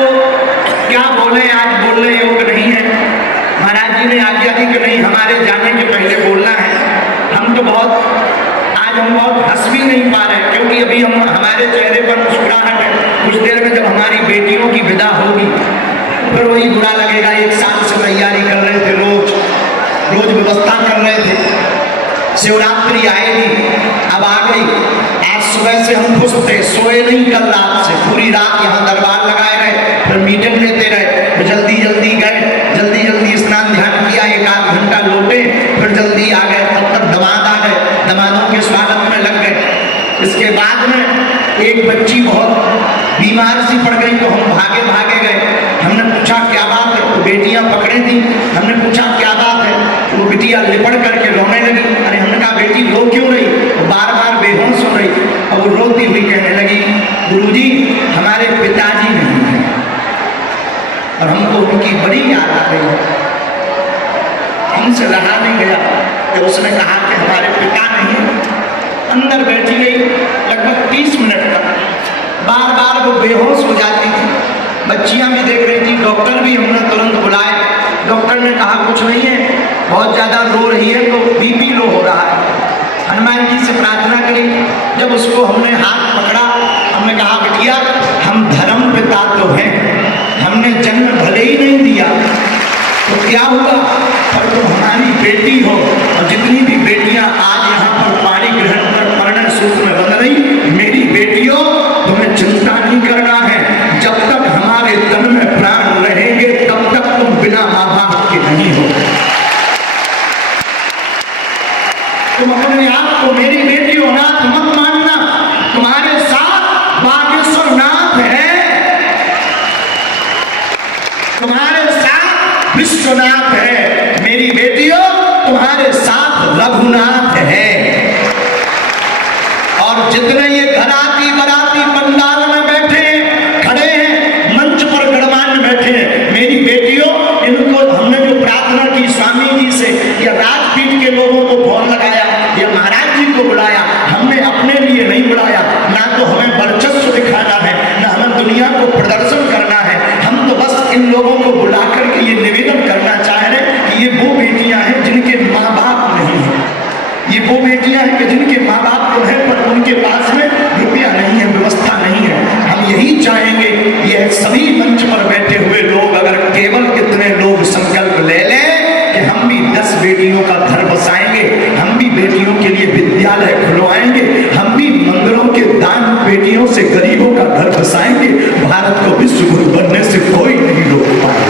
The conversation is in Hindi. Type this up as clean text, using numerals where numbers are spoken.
को क्या बोले, आज बोलने योग्य नहीं है। महाराज जी ने आज्ञा दी कि नहीं, हमारे जाने के पहले बोलना है। हम तो आज हम बहुत हंस भी नहीं पा रहे, क्योंकि अभी हमारे चेहरे पर मुस्कुराहट है। कुछ देर में जब हमारी बेटियों की विदा होगी फिर वही बुरा लगेगा। 1 साल से तैयारी कर रहे थे, रोज व्यवस्था कर रहे थे, शिवरात्रि आएगी, अब आ गई। आज सुबह से हम खुश थे, सोए नहीं कल रात से, पूरी रात यहाँ दरबार लगाए रहे, फिर मीटिंग लेते रहे, फिर जल्दी जल्दी गए, जल्दी जल्दी स्नान ध्यान किया, 1 आध घंटा लौटे, फिर जल्दी आ गए। तब तक दामाद आ गए, दामादों के स्वागत में लग गए। इसके बाद में एक बच्ची बहुत बीमार सी पड़ गई, तो हम भागे भागे गए। हमने पूछा क्या बात है, तो बेटियां पकड़े थी। हमने पूछा क्या बात है, तो वो बिटिया लिपट करके रोने लगी। अरे हमने कहा बेटी रो क्यों रही, तो बार बार बेहोश हो रही। और वो रोती हुई कहने लगी, गुरुजी हमारे पिताजी नहीं है और हमको उनकी बड़ी याद आ रही है। हमसे रहा नहीं गया कि उसने कहा कि हमारे पिता नहीं है। अंदर बैठी गई लगभग 30 मिनट तक, बार बार वो बेहोश हो जाती थी। बच्चियां भी देख रही थी, डॉक्टर भी हमने तुरंत बुलाए। डॉक्टर ने कहा कुछ नहीं है, बहुत ज़्यादा रो रही है तो बीपी लो हो रहा है। हनुमान जी से प्रार्थना करी। जब उसको हमने हाथ पकड़ा, हमने कहा बिटिया हम धर्म पिता तो हैं, हमने जन्म भले ही नहीं दिया तो क्या हुआ, पर तुम हमारी बेटी हो। और जितनी भी बेटियां आज यहाँ पर पाणी ग्रहण पर परिणय सूत्र में बन रही, मेरी बेटियों तुम्हें चिंता नहीं करना है। जब तक हमारे तन में प्राण रहेंगे तब तक तुम बिना माँ बाप के नहीं हो। तुम अपने आप को मेरी बेटी हो नाथ मत मानना, तुम्हारे साथ बागेश्वर नाथ है, तुम्हारे साथ विश्वनाथ है। मेरी बेटियों तुम्हारे साथ रघुनाथ है। और जितने ये घराती बराती पंडाल में बैठे खड़े हैं, मंच पर गणमान्य बैठे हैं, मेरी बेटियों इनको हमने जो प्रार्थना की स्वामी जी से या राजपीठ के लोगों को फोन लगाया या महाराज जी को बुलाया, हमने अपने लिए नहीं बुलाया। ना तो हमें वर्चस्व दिखाना है, ना हमें दुनिया को प्रदर्शन करना है। हम तो बस इन लोगों को बुला करके ये निवेदन करना चाह रहे कि ये वो बेटियां हैं जिनके माँ बाप नहीं है, ये वो बेटियां हैं कि जिनके माँ बाप तो हैं पर उनके पास में रुपया नहीं है, व्यवस्था नहीं है। हम यही चाहेंगे, ये सभी मंच पर बैठे हुए लोग अगर केवल कितने लोग संकल्प ले लें कि हम भी 10 बेटियों का घर बसाएंगे, हम भी बेटियों के लिए विद्यालय खुलवाएंगे, हम भी मंदिरों के दान बेटियों से गरीबों का घर बसाएंगे, भारत को विश्व गुरु बनने से कोई नहीं रोक पाएगा।